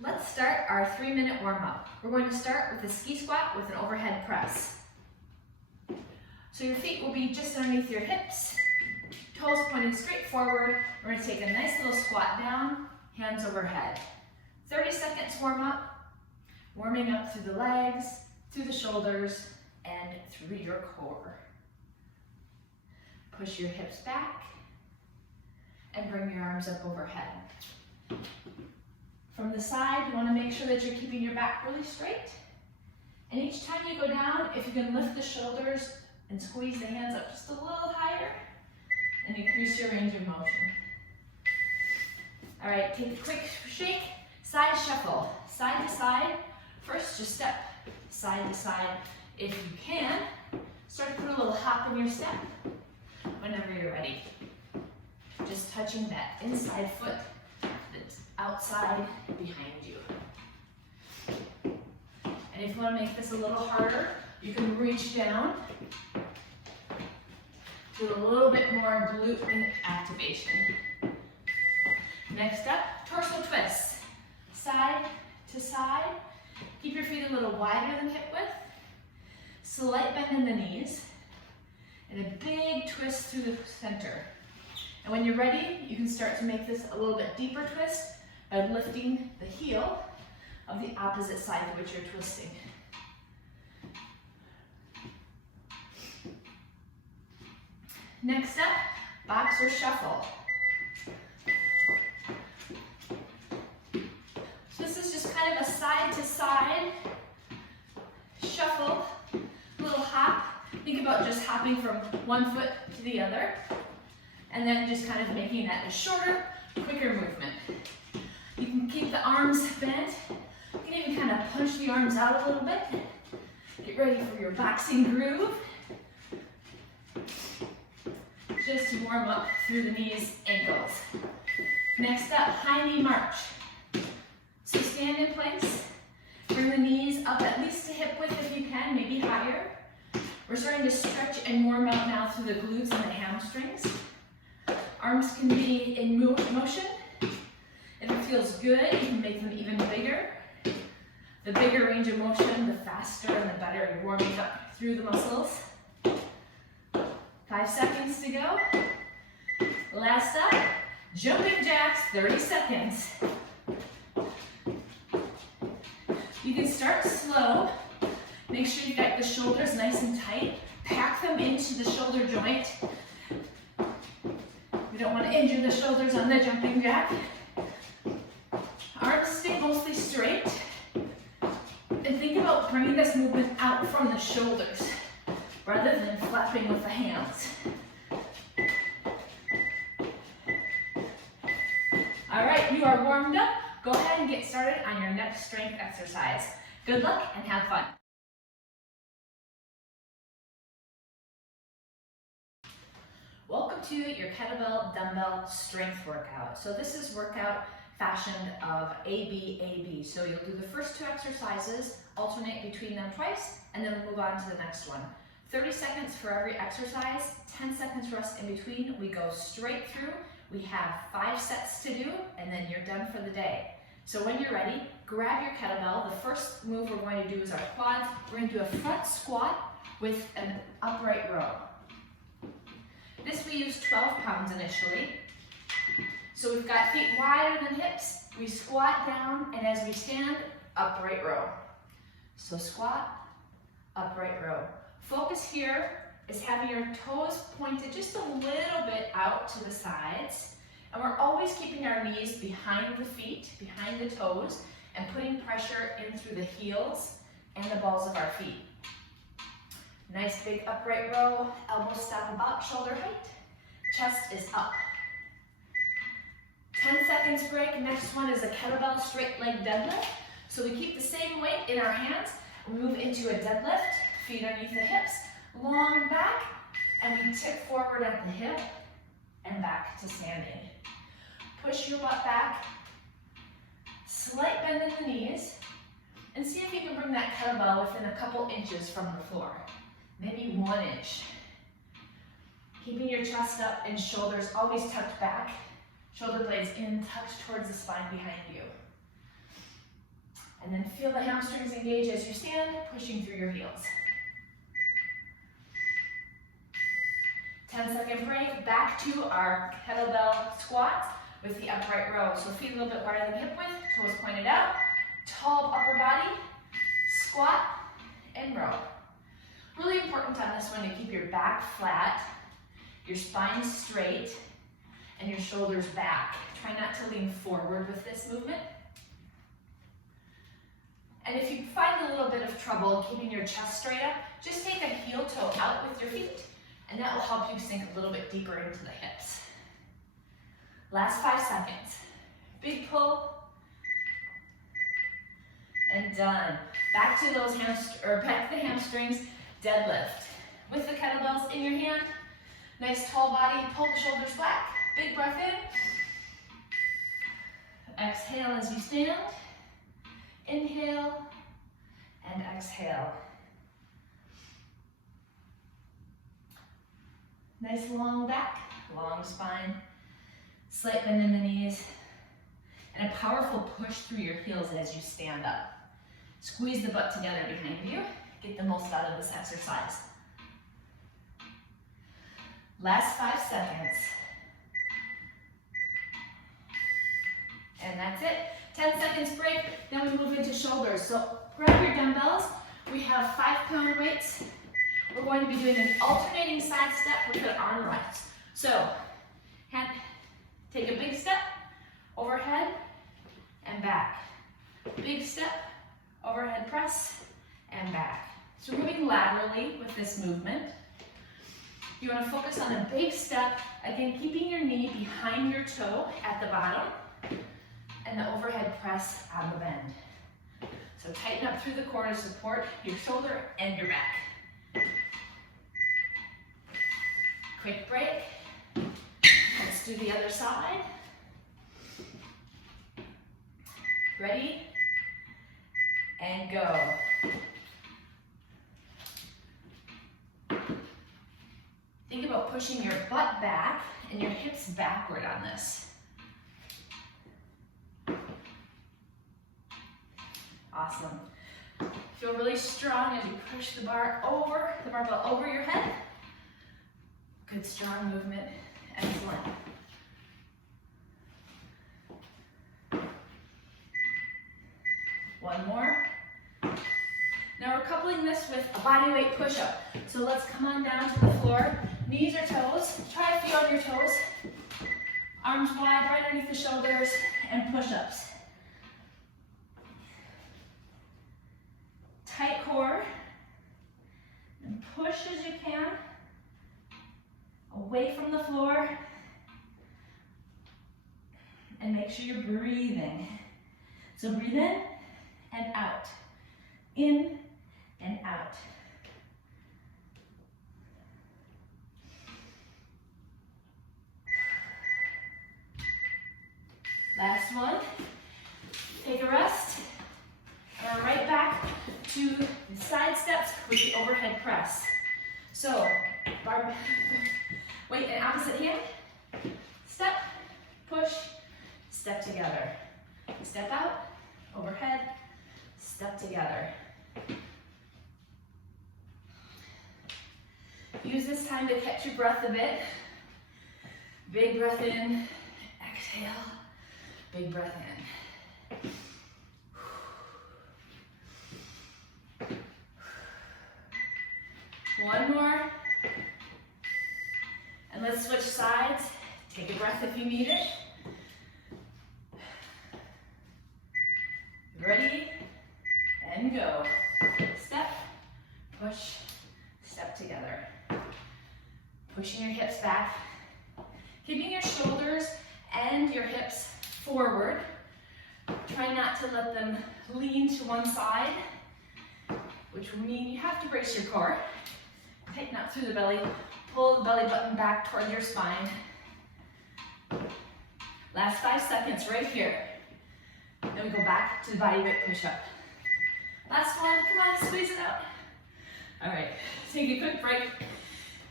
Let's start our 3-minute warm-up. We're going to start with a ski squat with an overhead press. So your feet will be just underneath your hips, toes pointing straight forward. We're going to take a nice little squat down, hands overhead. 30 seconds warm up, warming up through the legs, through the shoulders, and through your core. Push your hips back and bring your arms up overhead. From the side, you want to make sure that you're keeping your back really straight. And each time you go down, if you can lift the shoulders and squeeze the hands up just a little higher and increase your range of motion. All right, take a quick shake, side shuffle, side to side. First, just step side to side. If you can, start to put a little hop in your step whenever you're ready. Just touching that inside foot that's outside behind you. And if you want to make this a little harder, you can reach down. Do a little bit more glute activation. Next up, torso twist. Side to side. Keep your feet a little wider than hip width. Slight bend in the knees. And a big twist through the center. And when you're ready, you can start to make this a little bit deeper twist by lifting the heel of the opposite side to which you're twisting. Next up, boxer shuffle. So this is just kind of a side to side shuffle, little hop. Think about just hopping from one foot to the other, and then just kind of making that a shorter, quicker movement. You can keep the arms bent. You can even kind of punch the arms out a little bit. Get ready for your boxing groove. Just to warm up through the knees, ankles. Next up, high knee march. So stand in place. Bring the knees up at least to hip width if you can, maybe higher. We're starting to stretch and warm up now through the glutes and the hamstrings. Arms can be in motion. If it feels good, you can make them even bigger. The bigger range of motion, the faster and the better you're warming up through the muscles. 5 seconds to go. Last up, jumping jacks, 30 seconds. You can start slow. Make sure you've got the shoulders nice and tight. Pack them into the shoulder joint. We don't want to injure the shoulders on the jumping jack. Arms stay mostly straight. And think about bringing this movement out from the shoulders rather than flapping with the hands. All right, you are warmed up. Go ahead and get started on your next strength exercise. Good luck and have fun. Welcome to your kettlebell dumbbell strength workout. So this is workout fashioned of AB. So you'll do the first 2 exercises, alternate between them twice, and then we'll move on to the next one. 30 seconds for every exercise, 10 seconds rest in between. We go straight through. We have 5 sets to do, and then you're done for the day. So when you're ready, grab your kettlebell. The first move we're going to do is our quads. We're going to do a front squat with an upright row. This we use 12 pounds initially. So we've got feet wider than hips. We squat down, and as we stand, upright row. So squat, upright row. Focus here is having your toes pointed just a little bit out to the sides. And we're always keeping our knees behind the feet, behind the toes, and putting pressure in through the heels and the balls of our feet. Nice big upright row, elbows stop about shoulder height, chest is up. 10 seconds break. Next one is a kettlebell straight leg deadlift. So we keep the same weight in our hands. We move into a deadlift, feet underneath the hips, long back, and we tip forward at the hip and back to standing. Push your butt back, slight bend in the knees, and see if you can bring that kettlebell within a couple inches from the floor, maybe 1 inch. Keeping your chest up and shoulders always tucked back. Shoulder blades in, tucked towards the spine behind you. And then feel the hamstrings engage as you stand, pushing through your heels. 10-second break, back to our kettlebell squats with the upright row. So feet a little bit wider than hip width, toes pointed out, tall upper body, squat, and row. Really important on this one to keep your back flat, your spine straight, and your shoulders back. Try not to lean forward with this movement. And if you find a little bit of trouble keeping your chest straight up, just take a heel toe out with your feet, and that will help you sink a little bit deeper into the hips. Last 5 seconds. Big pull. And done. Back to those back to the hamstrings, deadlift. With the kettlebells in your hand, nice tall body, pull the shoulders back, big breath in. Exhale as you stand. Inhale and exhale. Nice long back, long spine, slight bend in the knees, and a powerful push through your heels as you stand up. Squeeze the butt together behind you. Get the most out of this exercise. Last 5 seconds. And that's it. 10 seconds break, then we move into shoulders. So grab your dumbbells. We have 5-pound weights. We're going to be doing an alternating side step with the arm rest. So take a big step, overhead, and back. Big step, overhead press, and back. So we're moving laterally with this movement. You want to focus on a big step, again keeping your knee behind your toe at the bottom, and the overhead press on the bend. So tighten up through the core to support your shoulder and your back. Quick break. Let's do the other side. Ready? And go. Think about pushing your butt back and your hips backward on this. Awesome. Feel really strong as you push the barbell over your head. Good strong movement. Excellent. One more. Now we're coupling this with a body weight push-up. So let's come on down to the floor. Knees or toes. Try a few on your toes. Arms wide, right underneath the shoulders, and push-ups. Tight core. And push as you can. Away from the floor. And make sure you're breathing. So breathe in and out. In and out. Last one. Take a rest. And right back to the side steps with the overhead press. So, weight in opposite hand. Step, push, step together. Step out, overhead, step together. Use this time to catch your breath a bit. Big breath in, exhale, big breath in. One more. And let's switch sides. Take a breath if you need it. Ready? And go. Step, push, step together. Pushing your hips back. Keeping your shoulders and your hips forward. Try not to let them lean to one side, which will mean you have to brace your core. Tighten up through the belly. Pull the belly button back toward your spine. Last 5 seconds right here. Then we go back to the body weight push-up. Last one, come on, squeeze it out. All right, take a quick break.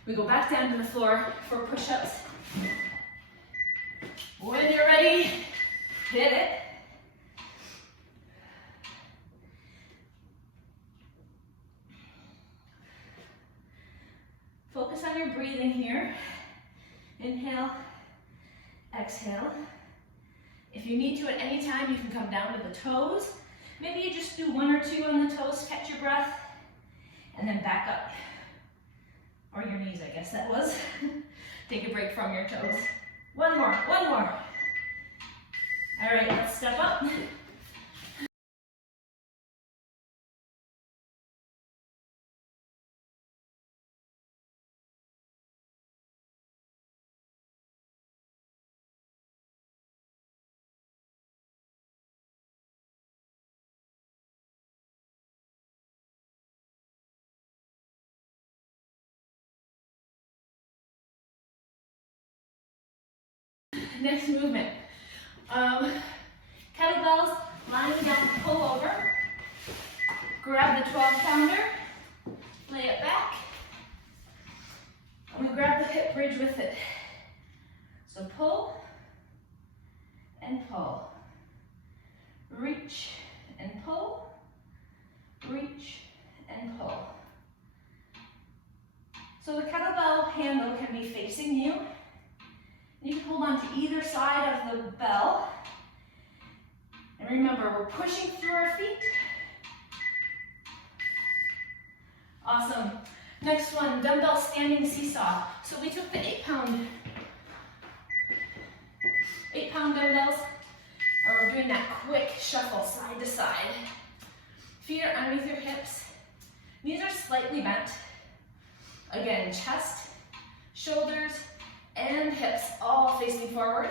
We go back down to the floor for push-ups. When you're ready, hit it. Focus on your breathing here. Inhale, exhale. If you need to at any time, you can come down to the toes. Maybe you just do 1 or 2 on the toes, catch your breath, and then back up. Or your knees, I guess that was. Take a break from your toes. One more, one more. All right, let's step up. Next movement. Kettlebells, lying down, pull over. Grab the 12-pounder, lay it back. I'm gonna grab the hip bridge with it. So pull and pull. Reach and pull. Reach and pull. So the kettlebell handle can be facing you. You can hold on to either side of the bell. And remember, we're pushing through our feet. Awesome. Next one, dumbbell standing seesaw. So we took the 8-pound dumbbells, and we're doing that quick shuffle side to side. Feet are underneath your hips. Knees are slightly bent. Again, chest, shoulders, and hips all facing forward.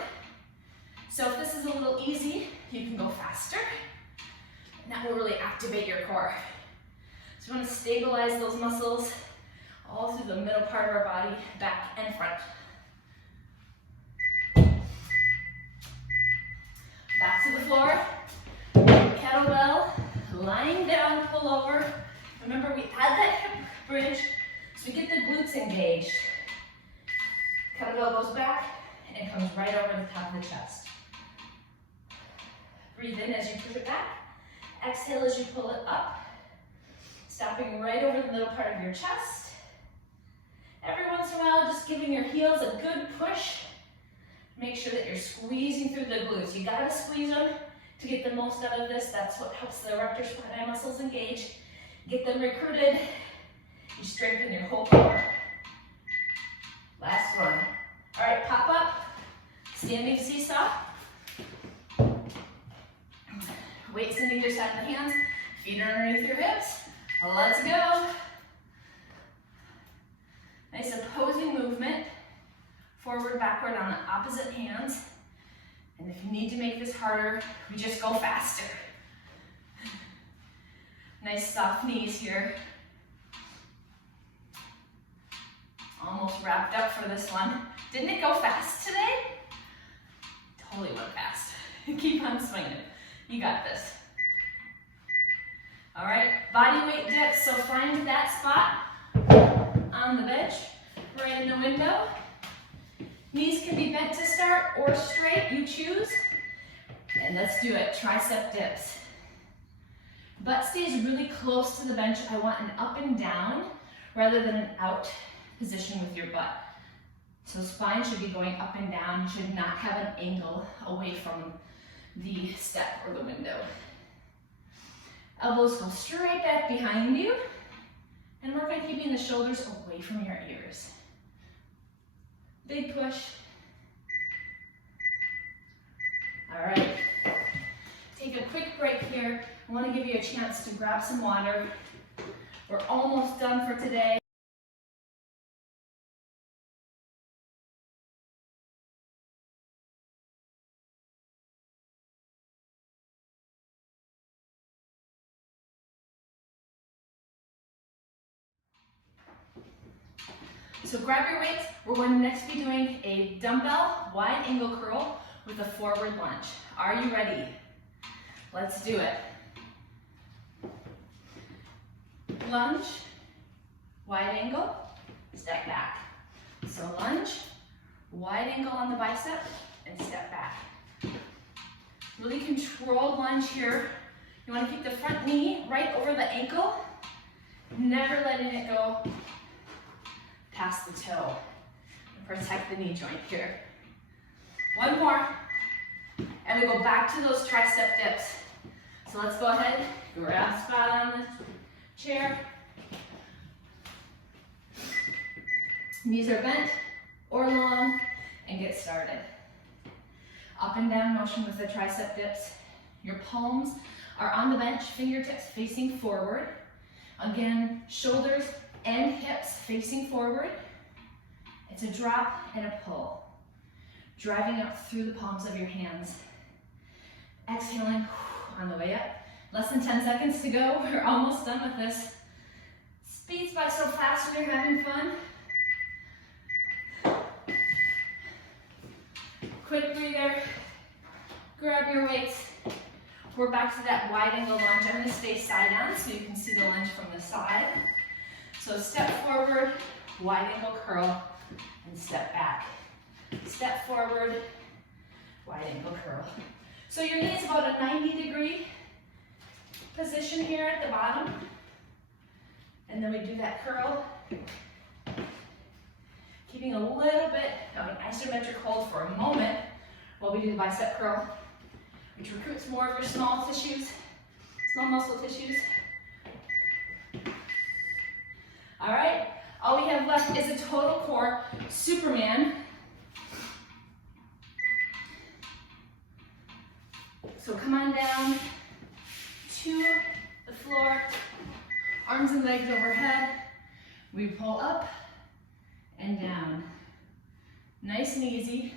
So if this is a little easy, you can go faster. And that will really activate your core. So we want to stabilize those muscles all through the middle part of our body, back and front. Back to the floor. Kettlebell, lying down, pull over. Remember, we add that hip bridge so we get the glutes engaged. Kettlebell goes back and comes right over the top of the chest. Breathe in as you push it back. Exhale as you pull it up. Stopping right over the middle part of your chest. Every once in a while, just giving your heels a good push. Make sure that you're squeezing through the glutes. You gotta squeeze them to get the most out of this. That's what helps the erector spinae muscles engage. Get them recruited. You strengthen your whole core. Last one. All right, pop up, standing seesaw. Weights on either side of the hands, feet are underneath your hips. Let's go. Nice opposing movement, forward, backward on the opposite hands. And if you need to make this harder, we just go faster. Nice soft knees here. Almost wrapped up for this one. Didn't it go fast today? Totally went fast. Keep on swinging. You got this. All right, body weight dips. So find that spot on the bench, right in the window. Knees can be bent to start or straight, you choose. And let's do it, tricep dips. Butt stays really close to the bench. I want an up and down rather than an out position with your butt. So spine should be going up and down. You should not have an angle away from the step or the window. Elbows go straight back behind you. And work on keeping the shoulders away from your ears. Big push. All right. Take a quick break here. I want to give you a chance to grab some water. We're almost done for today. So grab your weights. We're going to next be doing a dumbbell wide angle curl with a forward lunge. Are you ready? Let's do it. Lunge, wide angle, step back. So lunge, wide angle on the bicep, and step back. Really controlled lunge here. You want to keep the front knee right over the ankle, never letting it go past the toe. Protect the knee joint here. One more. And we go back to those tricep dips. So let's go ahead, grab spot on the chair. Knees are bent or long, and get started. Up and down motion with the tricep dips. Your palms are on the bench, fingertips facing forward. Again, shoulders and hips facing forward. It's a drop and a pull. Driving up through the palms of your hands. Exhaling on the way up. Less than 10 seconds to go. We're almost done with this. Speeds by so fast when you're having fun. Quick breather. Grab your weights. We're back to that wide angle lunge. I'm going to stay side on so you can see the lunge from the side. So step forward, wide angle curl, and step back. Step forward, wide angle curl. So your knee is about a 90-degree position here at the bottom. And then we do that curl. Keeping a little bit of an isometric hold for a moment while we do the bicep curl, which recruits more of your small muscle tissues. All right, all we have left is a total core Superman. So come on down to the floor, arms and legs overhead. We pull up and down. Nice and easy.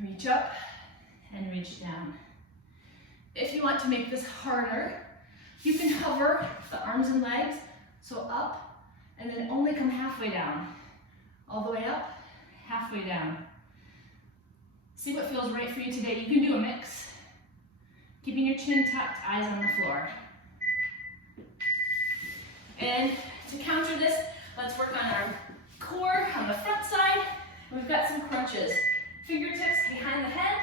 Reach up and reach down. If you want to make this harder, you can hover the arms and legs, so up, and then only come halfway down. All the way up, halfway down. See what feels right for you today. You can do a mix. Keeping your chin tucked, eyes on the floor. And to counter this, let's work on our core on the front side. We've got some crunches. Fingertips behind the head.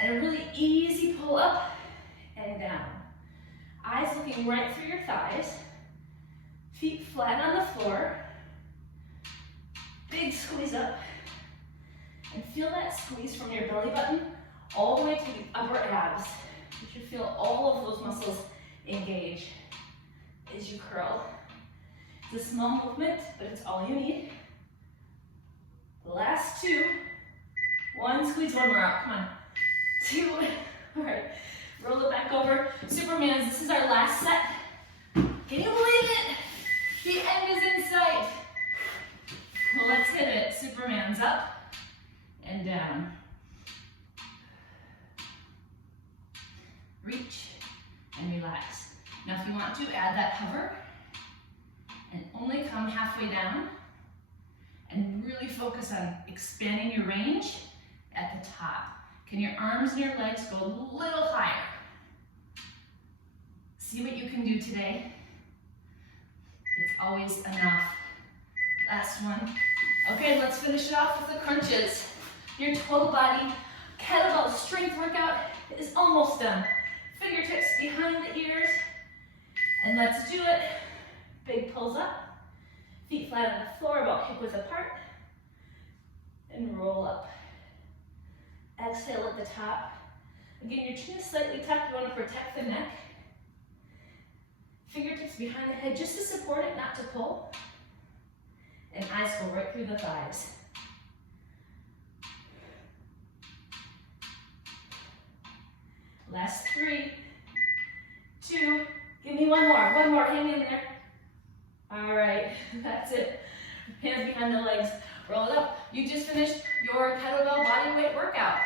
And a really easy pull up and down. Eyes looking right through your thighs. Feet flat on the floor. Big squeeze up. And feel that squeeze from your belly button all the way to the upper abs. You should feel all of those muscles engage as you curl. It's a small movement, but it's all you need. The last two. One, squeeze one more out, come on. Two, all right. Roll it back over. Supermans, this is our last set. Can you believe it? The end is in sight. Well, let's hit it. Superman's up and down. Reach and relax. Now if you want to, add that hover and only come halfway down and really focus on expanding your range at the top. Can your arms and your legs go a little higher? See what you can do today. It's always enough. Last one. Okay, let's finish it off with the crunches. Your total body kettlebell strength workout is almost done. Fingertips behind the ears. And let's do it. Big pulls up. Feet flat on the floor, about hip width apart. And roll up. Exhale at the top. Again, your chin is slightly tucked. You want to protect the neck. Fingertips behind the head just to support it, not to pull. And eyes go right through the thighs. Last 3, 2, give me one more, hang in there. All right, that's it. Hands behind the legs, roll it up. You just finished your kettlebell bodyweight workout.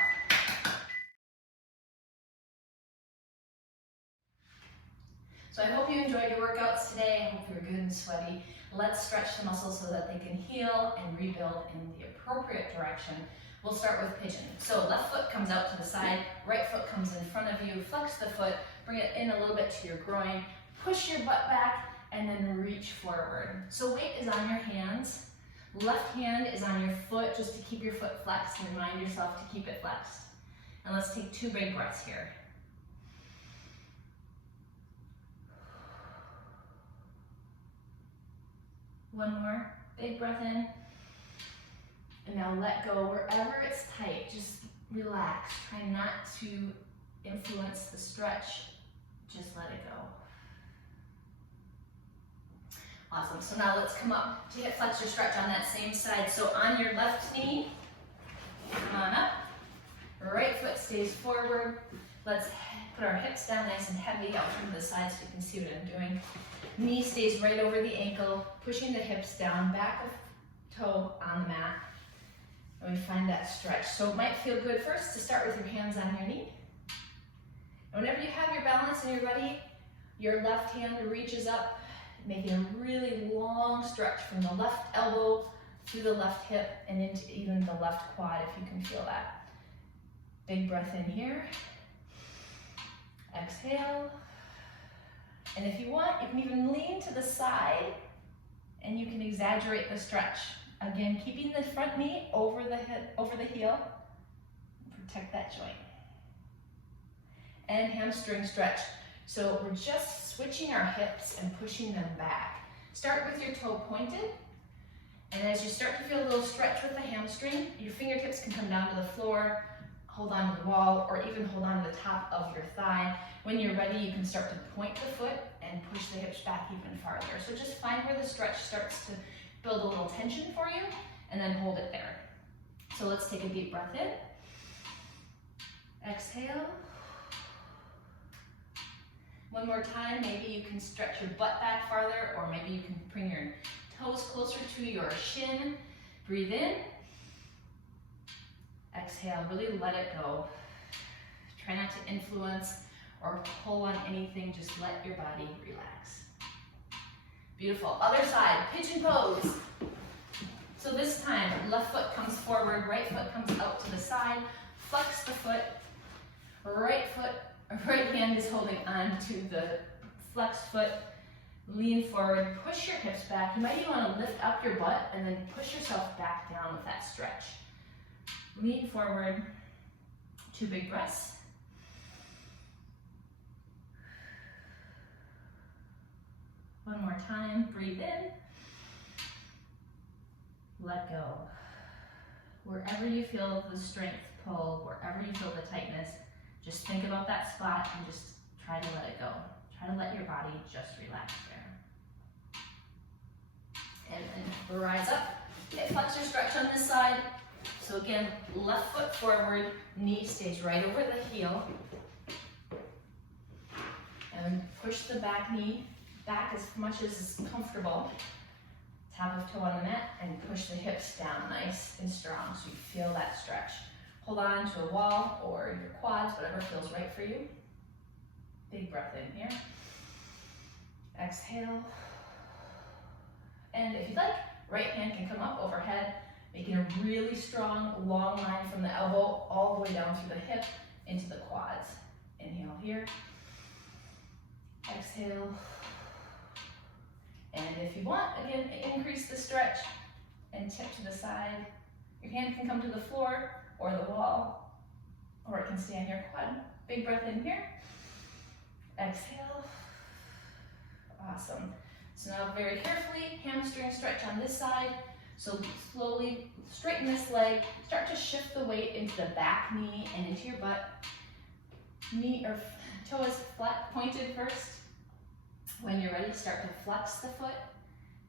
So I hope you enjoyed your workouts today. I hope you're good and sweaty. Let's stretch the muscles so that they can heal and rebuild in the appropriate direction. We'll start with pigeon. So left foot comes out to the side, right foot comes in front of you, flex the foot, bring it in a little bit to your groin, push your butt back, and then reach forward. So weight is on your hands. Left hand is on your foot just to keep your foot flexed and remind yourself to keep it flexed. And let's take 2 big breaths here. One more, big breath in. And now let go wherever it's tight, just relax. Try not to influence the stretch, just let it go. Awesome, so now let's come up to hip flexor stretch on that same side. So on your left knee, come on up. Right foot stays forward. Let's put our hips down nice and heavy out from the side so you can see what I'm doing. Knee stays right over the ankle, pushing the hips down, back of toe on the mat. And we find that stretch. So it might feel good first to start with your hands on your knee. And whenever you have your balance and you're ready, your left hand reaches up, making a really long stretch from the left elbow through the left hip and into even the left quad if you can feel that. Big breath in here. Exhale. And if you want, you can even lean to the side and you can exaggerate the stretch. Again, keeping the front knee over the hip, over the heel. Protect that joint. And hamstring stretch. So we're just switching our hips and pushing them back. Start with your toe pointed. And as you start to feel a little stretch with the hamstring, your fingertips can come down to the floor, hold on to the wall, or even hold on to the top of your thigh. When you're ready, you can start to point the foot and push the hips back even farther. So just find where the stretch starts to build a little tension for you, and then hold it there. So let's take a deep breath in. Exhale. One more time, maybe you can stretch your butt back farther, or maybe you can bring your toes closer to your shin. Breathe in. Exhale, really let it go. Try not to influence or pull on anything, just let your body relax. Beautiful. Other side, pigeon pose. So this time, left foot comes forward, right foot comes out to the side. Flex the foot. Right hand is holding on to the flexed foot. Lean forward, push your hips back. You might even want to lift up your butt and then push yourself back down with that stretch. Lean forward, 2 big breaths. One more time, breathe in. Let go. Wherever you feel the strength pull, wherever you feel the tightness, just think about that spot and just try to let it go. Try to let your body just relax there. And then rise up, hip flexor stretch on this side. So again, left foot forward, knee stays right over the heel. And push the back knee back as much as is comfortable. Top of toe on the mat, and push the hips down nice and strong so you feel that stretch. Hold on to a wall or your quads, whatever feels right for you. Big breath in here. Exhale. And if you'd like, right hand can come up overhead, making a really strong, long line from the elbow all the way down through the hip into the quads. Inhale here. Exhale. And if you want, again, increase the stretch and tip to the side. Your hand can come to the floor or the wall, or it can stay on your quad. Big breath in here. Exhale. Awesome. So now very carefully, hamstring stretch on this side. So slowly straighten this leg. Start to shift the weight into the back knee and into your butt. Knee or toe is flat pointed first. When you're ready, start to flex the foot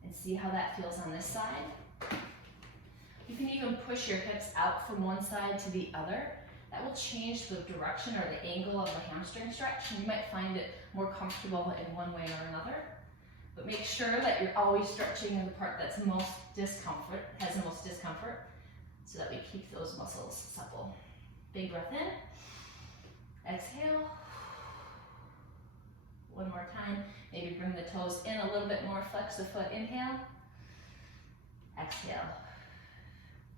and see how that feels on this side. You can even push your hips out from one side to the other. That will change the direction or the angle of the hamstring stretch, and you might find it more comfortable in one way or another. But make sure that you're always stretching in the part that's most discomfort, has the most discomfort, so that we keep those muscles supple. Big breath in. Exhale. One more time. Maybe bring the toes in a little bit more. Flex the foot. Inhale. Exhale.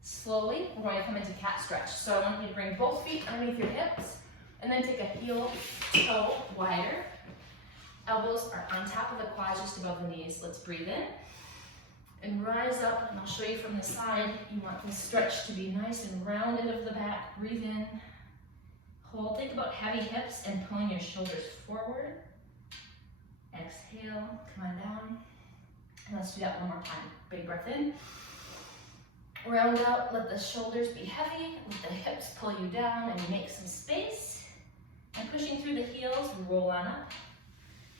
Slowly, we're going to come into cat stretch. So I want you to bring both feet underneath your hips, and then take a heel toe wider. Elbows are on top of the quads, just above the knees. Let's breathe in and rise up, and I'll show you from the side. You want the stretch to be nice and rounded of the back. Breathe in, hold. Think about heavy hips and pulling your shoulders forward. Exhale, come on down. And let's do that one more time. Big breath in. Round out, let the shoulders be heavy, let the hips pull you down and make some space. And pushing through the heels, roll on up.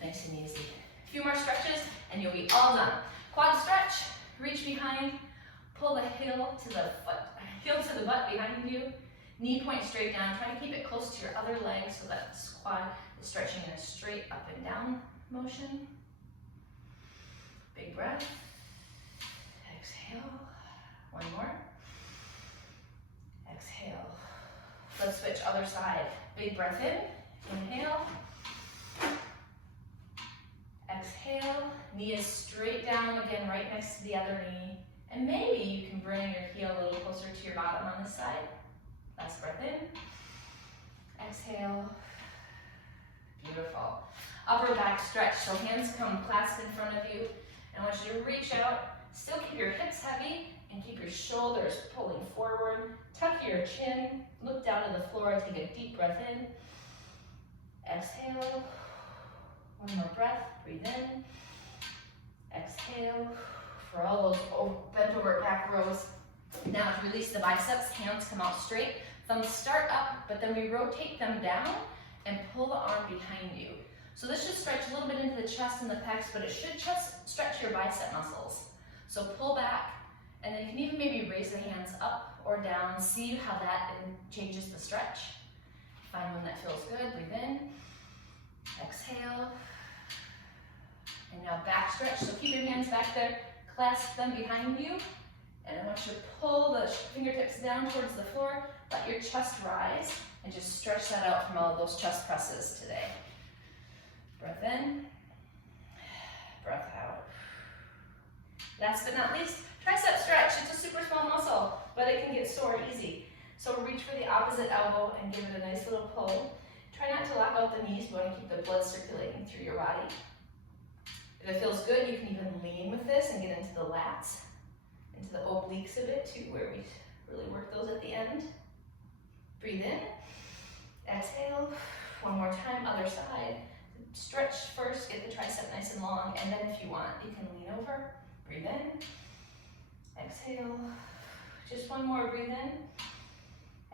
Nice and easy. A few more stretches and you'll be all done. Quad stretch, reach behind, pull the heel to the butt behind you. Knee point straight down. Try to keep it close to your other leg so that the quad is stretching in a straight up and down motion. Big breath. Exhale. One more. Exhale. Let's switch other side. Big breath in. Inhale. Exhale. Knee is straight down again, right next to the other knee. And maybe you can bring your heel a little closer to your bottom on this side. Last breath in. Exhale. Beautiful. Upper back stretch. So hands come clasped in front of you. And I want you to reach out. Still keep your hips heavy and keep your shoulders pulling forward. Tuck your chin. Look down to the floor. Take a deep breath in. Exhale. One more breath. Breathe in. Exhale. For all those bent over back rows. Now to release the biceps, hands come out straight. Thumbs start up, but then we rotate them down and pull the arm behind you. So this should stretch a little bit into the chest and the pecs, but it should just stretch your bicep muscles. So pull back, and then you can even maybe raise the hands up or down. See how that changes the stretch. Find one that feels good. Breathe in. Exhale. And now back stretch. So keep your hands back there. Clasp them behind you. And I want you to pull the fingertips down towards the floor. Let your chest rise. And just stretch that out from all of those chest presses today. Breath in. Breath out. Last but not least, tricep stretch. It's a super small muscle, but it can get sore easy. So reach for the opposite elbow and give it a nice little pull. Try not to lock out the knees. You want to keep the blood circulating through your body. If it feels good, you can even lean with this and get into the lats, into the obliques a bit too, where we really work those at the end. Breathe in. Exhale. One more time, other side. Stretch first, get the tricep nice and long, and then if you want, you can lean over. Breathe in. Exhale. Just one more, breathe in.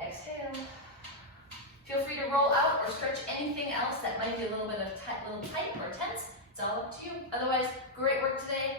Exhale. Feel free to roll out or stretch anything else that might be a little bit of little tight or tense. It's all up to you. Otherwise, great work today.